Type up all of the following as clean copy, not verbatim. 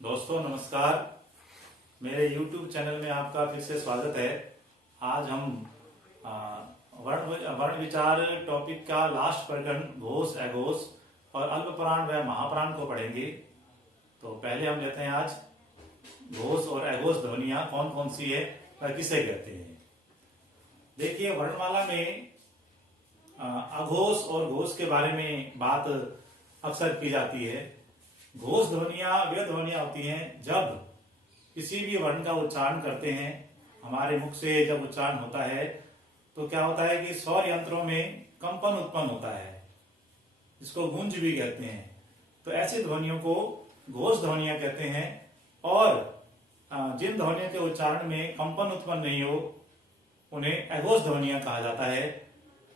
दोस्तों नमस्कार। मेरे YouTube चैनल में आपका फिर से स्वागत है। आज हम वर्ण विचार टॉपिक का लास्ट प्रकरण घोष अघोष और अल्पप्राण व महाप्राण को पढ़ेंगे। तो पहले हम लेते हैं आज घोष और अघोष ध्वनियां कौन कौन सी है और किसे कहते हैं। देखिए, वर्णमाला में अघोष और घोष के बारे में बात अक्सर की जाती है। घोष ध्वनियां वे ध्वनियां होती हैं जब किसी भी वर्ण का उच्चारण करते हैं, हमारे मुख से जब उच्चारण होता है तो क्या होता है कि स्वर यंत्रों में कंपन उत्पन्न होता है, इसको गूंज भी कहते हैं। तो ऐसी ध्वनियों को घोष ध्वनियां कहते हैं। और जिन ध्वनियों के उच्चारण में कंपन उत्पन्न नहीं हो उन्हें अघोष ध्वनियां कहा जाता है।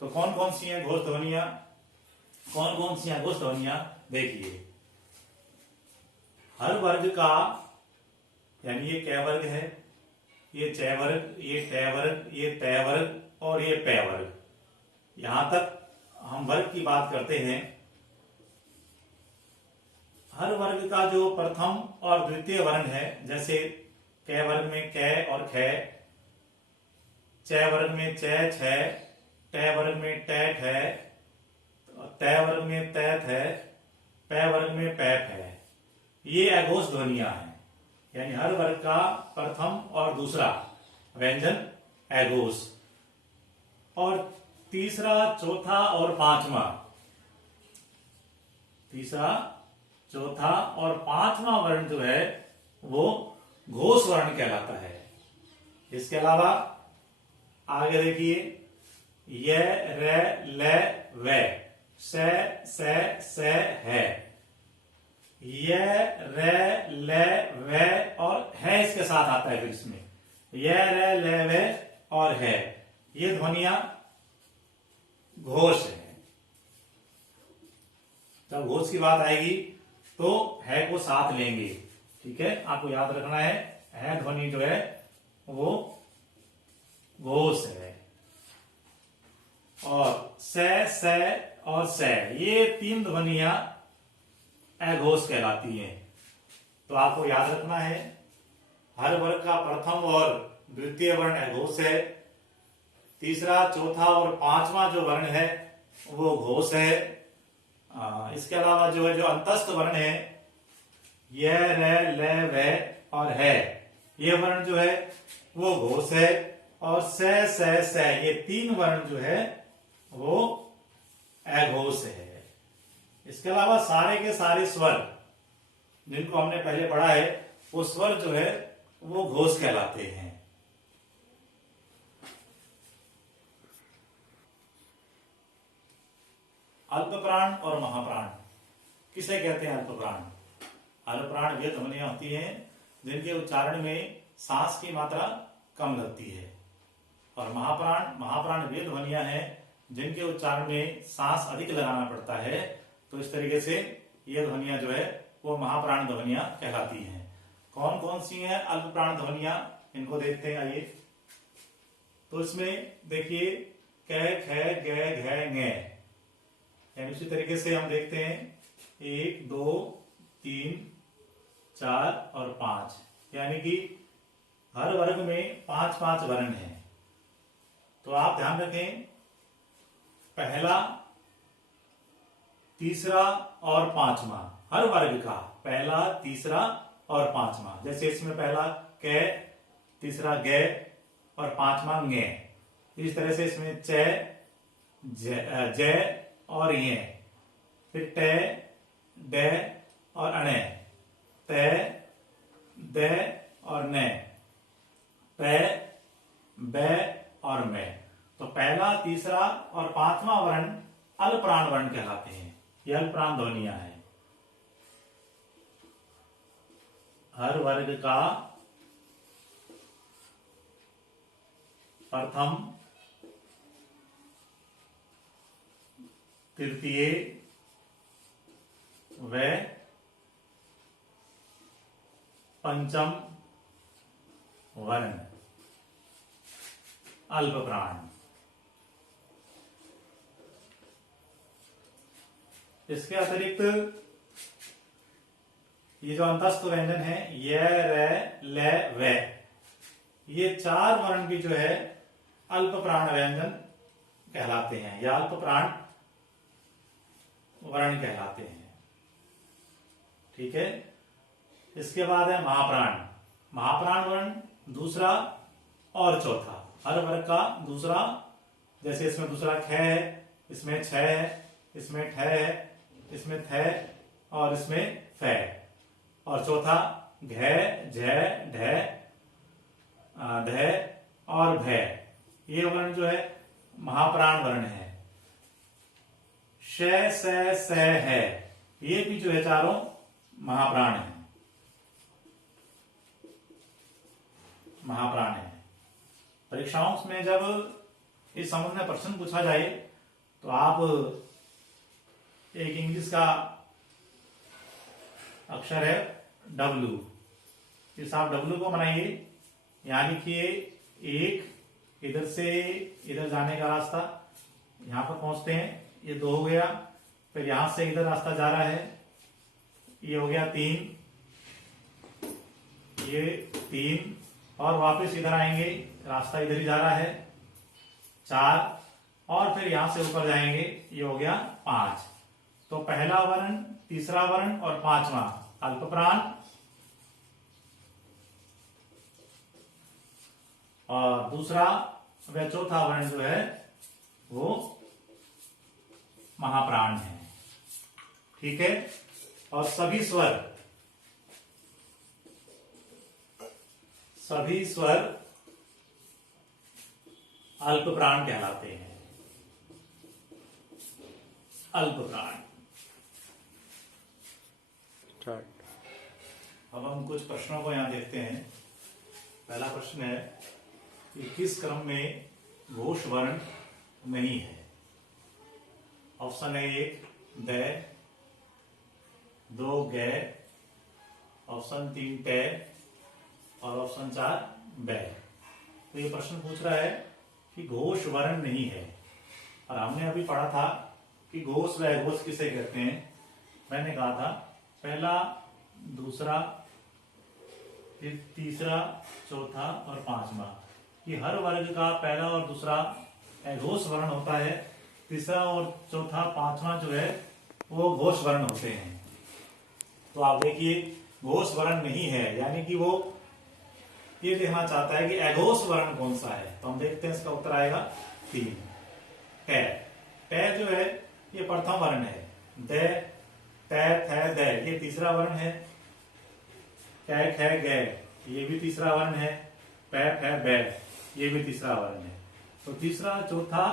तो कौन कौन सी हैं घोष ध्वनियां, कौन कौन सी अघोष ध्वनियां, देखिए। हर वर्ग का, यानी ये कै वर्ग है, ये चै वर्ग, ये टै वर्ग, ये तै वर्ग और ये पै वर्ग। यहां तक हम वर्ग की बात करते हैं। हर वर्ग का जो प्रथम और द्वितीय वर्ण है, जैसे कै वर्ग में कै और खे, चै वर्ग में चै छै, टै वर्ग में टै ठै, तै वर्ग में तै थै, पै वर्ग में पै फै, ये अघोष ध्वनियां हैं। यानी हर वर्ग का प्रथम और दूसरा व्यंजन अघोष। और तीसरा, चौथा और पांचवा, तीसरा, चौथा और पांचवा वर्ण जो है वो घोष वर्ण कहलाता है। इसके अलावा आगे देखिए, य, र, ल, व, स, स, स, है, य, र, ल, व और है इसके साथ आता है। फिर इसमें य, र, ल, व और है, ये ध्वनियां घोष है। जब घोष की बात आएगी तो है को साथ लेंगे, ठीक है, आपको याद रखना है ध्वनि जो है वो घोष है। और स और स, ये तीन ध्वनियां अघोष कहलाती हैं। तो आपको याद रखना है, हर वर्ग का प्रथम और द्वितीय वर्ण अघोष है। तीसरा, चौथा और पांचवा जो वर्ण है वो घोष है। इसके अलावा जो है, जो अंतस्थ वर्ण है, य, र, ल, व और है, ये वर्ण जो है वो घोष है। और स, स, ये तीन वर्ण जो है वो अघोष है। इसके अलावा सारे के सारे स्वर जिनको हमने पहले पढ़ा है, वो स्वर जो है वो घोष कहलाते हैं। अल्पप्राण और महाप्राण किसे कहते हैं? अल्पप्राण, अल्पप्राण वे ध्वनियां होती हैं जिनके उच्चारण में सांस की मात्रा कम लगती है। और महाप्राण वे ध्वनियां हैं जिनके उच्चारण में सांस अधिक लगाना पड़ता है। तो इस तरीके से ये ध्वनियां जो है वो महाप्राण ध्वनियां कहलाती हैं। कौन कौन सी हैं अल्पप्राण ध्वनियां, इनको देखते हैं, आइए। तो इसमें देखिए, कै, ख, ग, घ, ङ, यानी उसी तरीके से हम देखते हैं 1, 2, 3, 4 और 5, यानी कि हर वर्ग में 5-5 वर्ण हैं। तो आप ध्यान रखें, पहला, तीसरा और पांचवा, हर वर्ग का पहला, तीसरा और पांचवा। जैसे इसमें पहला कै, तीसरा ग और पांचवा ङ। इस तरह से इसमें च, ज और ये, फिर ट, ड और अण, त, द और न, प, ब और मैं। तो पहला, तीसरा और पांचवा वर्ण अल्पप्राण वर्ण कहलाते हैं। ये अल्पप्राण ध्वनियां हैं। हर वर्ग का प्रथम, तृतीय व पंचम वर्ण अल्पप्राण। इसके अतिरिक्त ये जो अंतस्थ व्यंजन है य, र, ल, व, ये 4 वर्ण भी जो है अल्प प्राण व्यंजन कहलाते हैं या अल्प प्राण वर्ण कहलाते हैं। ठीक है। इसके बाद है महाप्राण। महाप्राण वर्ण दूसरा और चौथा, हर वर्ग का दूसरा। जैसे इसमें दूसरा ख है, इसमें छ है, इसमें ठ है, इसमें थ और इसमें फ, और चौथा घ, झ, ढ, ध और भ। ये वर्ण जो है महाप्राण वर्ण है। श, स, है, ये भी जो है चारों महाप्राण है, महाप्राण है। परीक्षाओं में जब इस संबंध में प्रश्न पूछा जाए तो आप एक इंग्लिश का अक्षर है W, इस आप W को बनाइए, यहां लिखिए एक, इधर से इधर जाने का रास्ता, यहां पर पहुंचते हैं, ये 2 हो गया, फिर यहां से इधर रास्ता जा रहा है, ये हो गया 3, ये 3, और वापस इधर आएंगे, रास्ता इधर ही जा रहा है 4, और फिर यहां से ऊपर जाएंगे, ये हो गया 5। तो पहला वर्ण, तीसरा वर्ण और 5वां अल्पप्राण, और दूसरा व चौथा वर्ण जो है वो महाप्राण है। ठीक है। और सभी स्वर अल्पप्राण कहलाते हैं, अल्पप्राण। अब हम कुछ प्रश्नों को यहां देखते हैं। पहला प्रश्न है कि किस क्रम में घोष वर्ण नहीं है। ऑप्शन है 1 द, 2 ग, ऑप्शन 3 ट और ऑप्शन 4 ब। तो ये प्रश्न पूछ रहा है कि घोष वर्ण नहीं है, और हमने अभी पढ़ा था कि घोष व अघोष किसे कहते हैं। मैंने कहा था पहला, दूसरा, फिर तीसरा, चौथा और 5वां, ये हर वर्ग का पहला और दूसरा अघोष वर्ण होता है, तीसरा और चौथा 5वां जो है वो घोष वर्ण होते हैं। तो आप देखिए घोष वर्ण नहीं है, यानी कि वो ये देखना चाहता है कि अघोष वर्ण कौन सा है। तो हम देखते हैं, इसका उत्तर आएगा 3 ट। ट जो है ये प्रथम वर्ण है, द, त, थ, द ये तीसरा वर्ण है, क, ख, ग ये भी तीसरा वर्ण है, प, फ, ब ये भी तीसरा वर्ण है। तो तीसरा, चौथा,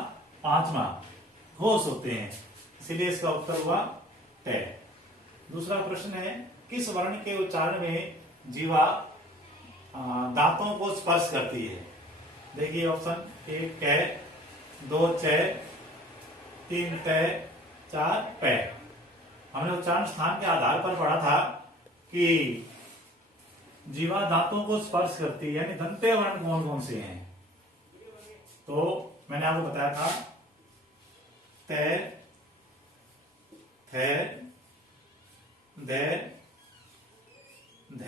5वां घोष होते हैं, इसीलिए इसका उत्तर हुआ ट। दूसरा प्रश्न है किस वर्ण के उच्चारण में जीवा दांतों को स्पर्श करती है। देखिए ऑप्शन 1 क, 2 च, 3 त, 4 प। हमने उच्चारण स्थान के आधार पर पढ़ा था कि जीवा दांतों को स्पर्श करती है, यानी दंते वर्ण कौन कौन से हैं। तो मैंने आपको बताया था त, थ, द, ध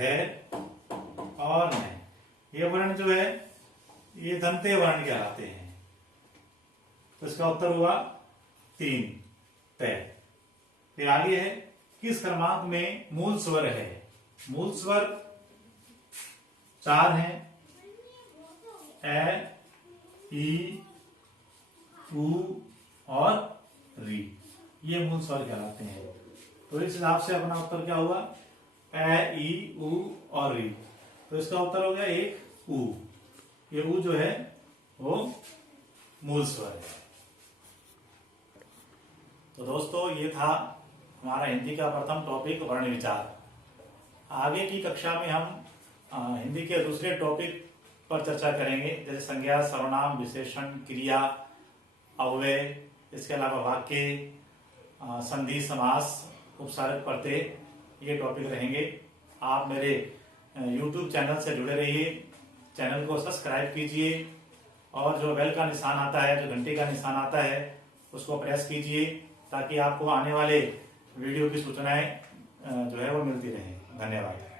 और न, ये वर्ण जो है ये दंते वर्ण कहलाते हैं। तो इसका उत्तर हुआ 3 त। फिर आगे है किस क्रमांक में मूल स्वर है। मूल स्वर 4 हैं, ए, ई, उ और री, ये मूल स्वर कहलाते हैं। तो इस हिसाब से अपना उत्तर क्या हुआ, ए, ई, उ और री। तो इसका उत्तर हो गया 1 उ। ये उ जो है वो मूल स्वर है। तो दोस्तों ये था हमारा हिंदी का प्रथम टॉपिक वर्ण विचार। आगे की कक्षा में हम हिंदी के दूसरे टॉपिक पर चर्चा करेंगे, जैसे संज्ञा, सर्वनाम, विशेषण, क्रिया, अव्यय, इसके अलावा वाक्य, संधि, समास, उपसारक, प्रत्यय, ये टॉपिक रहेंगे। आप मेरे YouTube चैनल से जुड़े रहिए, चैनल को सब्सक्राइब कीजिए और जो बेल का निशान आता है, जो घंटे का निशान आता है, उसको प्रेस कीजिए ताकि आपको आने वाले वीडियो की सूचनाएं जो है वो मिलती रहें। धन्यवाद।